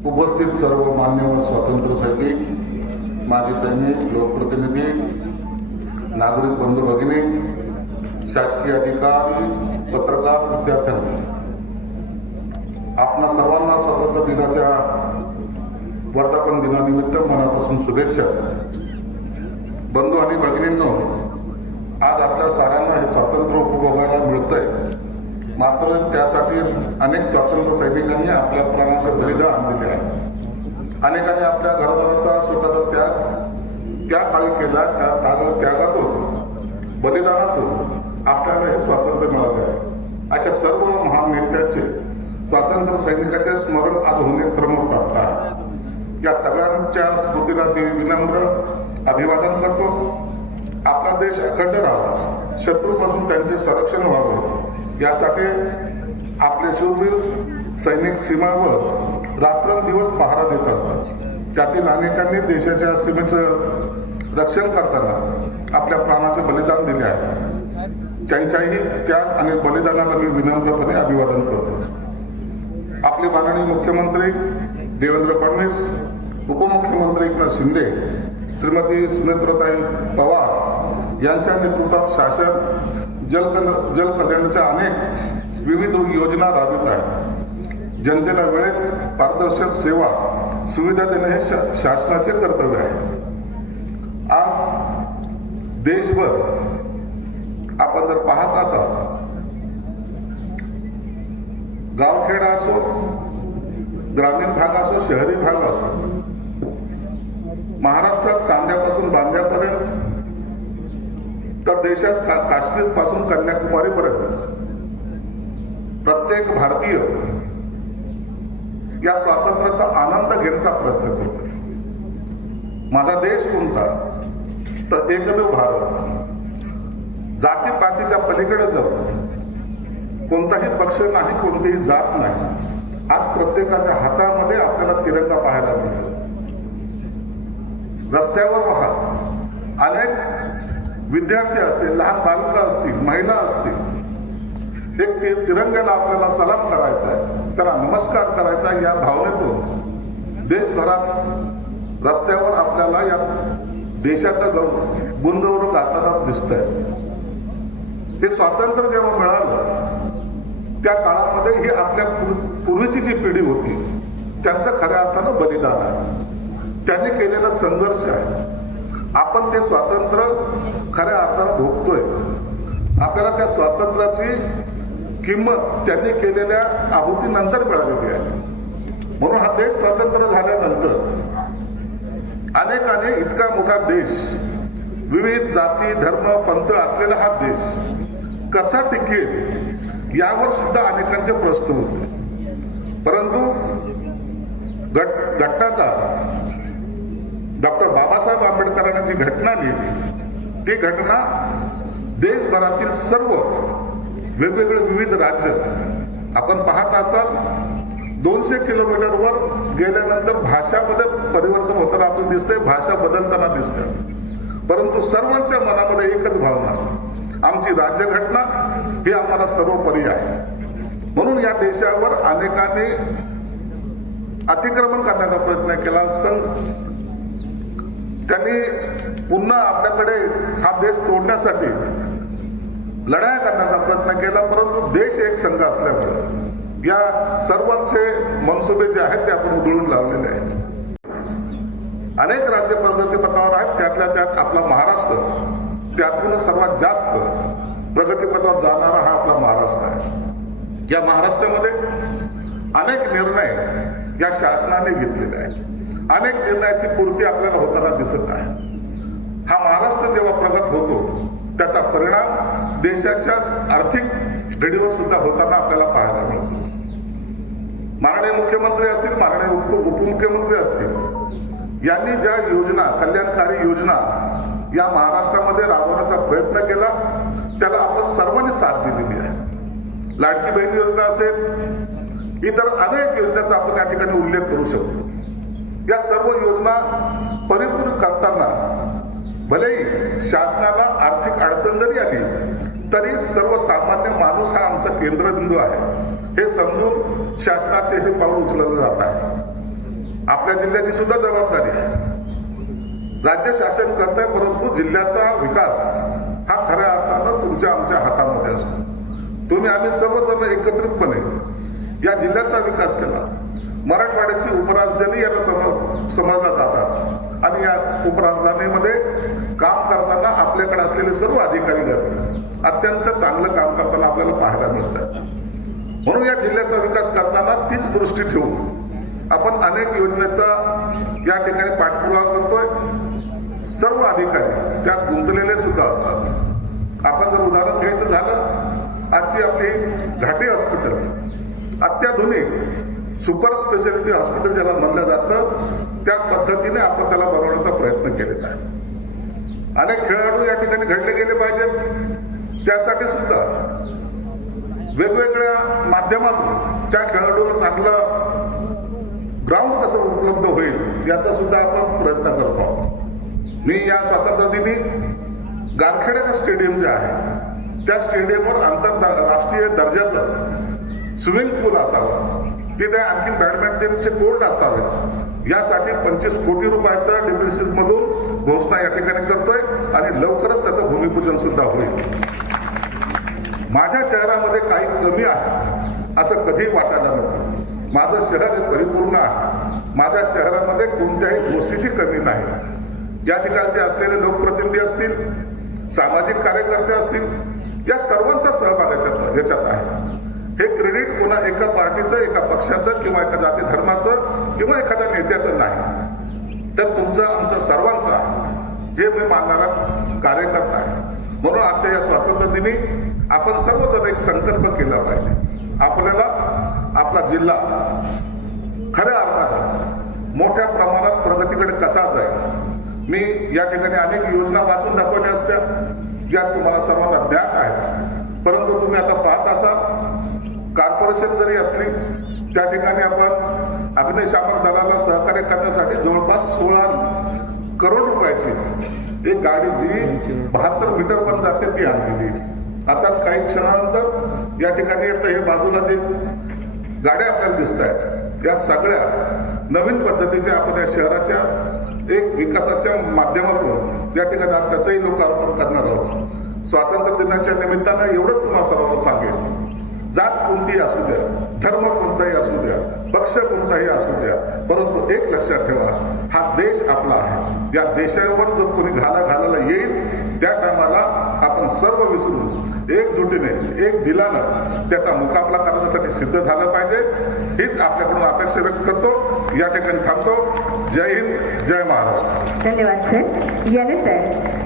उपस्थित सर्व मान्यवर स्वातंत्र्य सैनिक, माजी सैनिक, लोकप्रतिनिधी, नागरिक बंधू भगिनी, शासकीय अधिकारी, पत्रकार, विद्यार्थ्यांनी, आपणा सर्वांना स्वातंत्र्य दिनाच्या वर्धापन दिनानिमित्त मनापासून शुभेच्छा। बंधू आणि भगिनींनो, आज आपल्या साऱ्यांना हे स्वातंत्र्य उपभोगायला मिळतंय, मात्र त्यासाठी अनेक स्वातंत्र्य सैनिकांनी आपल्या प्राणाचं बलिदान दिले आहे। अनेकांनी आपल्या घरदाराचा सुखाचा त्याग त्या काळी केला। त्या त्यागातून, बलिदानातून आपल्याला हे स्वातंत्र्य मिळाले आहे। अशा सर्व महान नेत्याचे, स्वातंत्र्य सैनिकाचे स्मरण आज होणे क्रमप्राप्त आहे। या सगळ्यांच्या स्मृतीला मी विनम्र अभिवादन करतो। आपला देश अखंड राहावा, शत्रूपासून त्यांचे संरक्षण व्हावे, यासाठी आपले शूरवीर सैनिक सीमावर रात्रंदिवस पहारा देत असतात। त्यातील अनेकांनी देशाच्या सीमेचं रक्षण करताना आपल्या प्राणाचे बलिदान दिले आहे। त्यांच्याही त्याग आणि बलिदानाला मी विनम्रपणे अभिवादन करतो। आपले माननीय मुख्यमंत्री देवेंद्र फडणवीस, उपमुख्यमंत्री एकनाथ शिंदे, श्रीमती सुनेत्रताई पवार यांच्या नेतृत्वात शासन जलकल्याणाच्या अनेक विविध योजना राबवित आहे। जनतेला वेळेत पारदर्शक सेवा सुविधा देणे हे शासनाचे कर्तव्य आहे। आज देशभर आपण जर पाहत असाल, गावखेडा असो, ग्रामीण भाग असो, शहरी भाग असो, महाराष्ट्रात सांध्यापासून बांद्यापर्यंत तर देशात काश्मीर पासून कन्याकुमारी पर्यंत प्रत्येक भारतीय या स्वातंत्र्याचा आनंद घेण्याचा प्रयत्न करतोय। माझा देश कोणता? तर एकमेव भारत। जातीपातीच्या पलीकडे जाऊन कोणताही पक्ष नाही, कोणतीही जात नाही। आज प्रत्येकाच्या हातामध्ये आपल्याला तिरंगा पाहायला मिळतो। रस्त्यावर वाहत अनेक विद्यार्थी असतील, लहान बालकं असतील, महिला असतील, एक तिरंग्याला आपल्याला सलाम करायचा आहे, त्याला नमस्कार करायचा आहे। या भावनेतून देशभरात रस्त्यावर आपल्याला या देशाचं गुणगौरव गाताना दिसतंय। हे स्वातंत्र्य जेव्हा मिळालं, त्या काळामध्ये ही आपल्या पूर्वीची जी पिढी होती, त्यांचं खऱ्या अर्थानं बलिदान आहे, त्यांनी केलेला संघर्ष आहे। आपण ते स्वातंत्र्य खऱ्या अर्थानं भोगतोय। आपल्याला त्या स्वातंत्र्याची किंमत त्यांनी केलेल्या आहुतीनंतर मिळालेली आहे। म्हणून हा देश स्वतंत्र झाल्यानंतर अनेकाने इतका मोठा देश, विविध जाती, धर्म, पंथ असलेला हा देश कसा टिकेल यावर सुद्धा अनेकांचे प्रश्न होते। परंतु घटनाकार डॉक्टर बाबासाहेब आंबेडकरांनी जी घटना लिहिली, ती घटना देशभरातील सर्व वेगवेगळे विविध राज्य, आपण पाहत असाल 200 किलोमीटरवर गेल्यानंतर भाषामध्ये परिवर्तन होताना आपल्याला दिसतंय, भाषा बदलताना दिसते, परंतु सर्वांच्या मनामध्ये एकच भावना, आमची राज्यघटना ही आम्हाला सर्वोपरी आहे। म्हणून या देशावर अनेकांनी अतिक्रमण करण्याचा प्रयत्न केला। त्यांनी पुन्हा आपल्याकडे हा देश तोडण्यासाठी लढाया करण्याचा प्रयत्न केला, परंतु देश एक संघ असल्यामुळे या सर्वांचे मनसुबे जे आहेत ते आपण उधळून लावलेले आहेत। अनेक राज्य प्रगतीपथावर आहेत, त्यातल्या त्यात आपला महाराष्ट्र त्यातून सर्वात जास्त प्रगतीपथावर जाणारा हा आपला महाराष्ट्र आहे। या महाराष्ट्रामध्ये अनेक निर्णय या शासनाने घेतलेले आहेत, अनेक निर्णयाची पूर्ती आपल्याला होताना दिसत आहे। हा महाराष्ट्र जेव्हा प्रगत होतो, त्याचा परिणाम देशाच्या आर्थिक घडीवर सुद्धा होताना आपल्याला पाहायला मिळतो। माननीय मुख्यमंत्री असतील, माननीय उपमुख्यमंत्री असतील, यांनी ज्या योजना, कल्याणकारी योजना या महाराष्ट्रामध्ये राबवण्याचा प्रयत्न केला, त्याला आपण सर्वांनी साथ दिलेली आहे। लाडकी बहीण योजना असेल, इतर अनेक योजनांचा आपण या ठिकाणी उल्लेख करू शकतो। या सर्व योजना परिपूर्ण करताना भलेही शासनाला आर्थिक अडचण जरी आली, तरी सर्वसामान्य माणूस हा आमचा केंद्रबिंदू आहे हे समजून शासनाचे हे पाऊल उचललं जात आहे। आपल्या जिल्ह्याची सुद्धा जबाबदारी आहे. राज्य शासन करतंय, परंतु जिल्ह्याचा विकास हा खऱ्या अर्थानं तुमच्या आमच्या हातामध्ये असतो. तुम्ही आम्ही सर्वजण एकत्रितपणे या जिल्ह्याचा विकास केला. मराठवाड्याची उपराजधानी याला समजला जातात आणि या उपराजधानीमध्ये काम करताना आपल्याकडे असलेले सर्व अधिकारी अत्यंत चांगलं काम करताना आपल्याला पाहायला मिळतात. म्हणून या जिल्ह्याचा विकास करताना तीच दृष्टी ठेवून आपण अनेक योजनेचा या ठिकाणी पाठपुरावा करतोय. सर्व अधिकारी त्यात गुंतलेले सुद्धा असतात. आपण जर उदाहरण घ्यायचं झालं, आजची आपली घाटी हॉस्पिटल अत्याधुनिक सुपर स्पेशालिटी हॉस्पिटल ज्याला म्हणलं जातं, त्या पद्धतीने आपण त्याला बनवण्याचा प्रयत्न केलेला आहे. अनेक खेळाडू या ठिकाणी घडले गेले पाहिजेत. त्यासाठी सुद्धा वेगवेगळ्या माध्यमातून त्या खेळाडूला चांगलं ग्राउंड कसं उपलब्ध होईल याचा सुद्धा आपण प्रयत्न करतो आहोत. मी या स्वातंत्र्य दिनी गारखेड्याचं स्टेडियम जे आहे त्या स्टेडियमवर आंतरराष्ट्रीय दर्जाचं स्विमिंग पूल असावं, तिथे आणखी बॅडमिंटनचे कोर्ट असावे यासाठी 25 कोटी रुपयाचं DBC मधून घोषणा या ठिकाणी करतोय आणि लवकरच त्याचं भूमिपूजन सुद्धा होईल. माझ्या शहरामध्ये काही कमी आहे असं कधी वाटायला नको. माझं शहर हे परिपूर्ण आहे. माझ्या शहरामध्ये कोणत्याही गोष्टीची कमी नाही. या ठिकाणचे असलेले लोकप्रतिनिधी असतील, सामाजिक कार्यकर्ते असतील, या सर्वांचा सहभाग याच्यात आहे. हे क्रेडिट कोणा एका पार्टीचं, एका पक्षाचं किंवा एका जाती धर्माचं किंवा एखाद्या नेत्याचं नाही, तर तुमचं आमचं सर्वांचं आहे. हे मी मानणारा कार्यकर्ता आहे. म्हणून आजच्या या स्वातंत्र्य दिनी आपण सर्वजण एक संकल्प केला पाहिजे. आपल्याला आपला जिल्हा खऱ्या अर्थानं मोठ्या प्रमाणात प्रगतीकडे कसा जाईल. मी या ठिकाणी अनेक योजना वाचून दाखवल्या असत्या ज्या तुम्हाला सर्वांना ज्ञात आहेत, परंतु तुम्ही आता पाहत असाल कॉर्पोरेशन जरी असली त्या ठिकाणी आपण अग्निशामक दलाला सहकार्य करण्यासाठी जवळपास 16 करोड रुपयाची एक गाडी जी 72 मीटर पण जाते ती आणलेली. आताच काही क्षणानंतर या ठिकाणी येतं हे बाजूला जे गाड्या आपल्याला दिसत आहेत, या सगळ्या नवीन पद्धतीच्या आपण या शहराच्या एक विकासाच्या माध्यमातून या ठिकाणी आज त्याचंही लोकार्पण करणार आहोत. स्वातंत्र्य दिनाच्या निमित्तानं एवढंच तुम्हाला सर्वांना सांगेल, जात कोणतीही असू द्या, धर्म कोणताही असू द्या, पक्ष कोणताही असू द्या, परंतु एक लक्षात ठेवा, हा देश आपला आहे. या देशावर जर कोणी घालायला येईल त्या टायमाला आपण सर्व विसरून एकजुटीने एक दिलानं त्याचा मुकाबला करण्यासाठी सिद्ध झालं पाहिजे. हीच आपल्याकडून अपेक्षा व्यक्त करतो. या ठिकाणी थांबतो. जय हिंद, जय महाराष्ट्र. धन्यवाद सर. यानंतर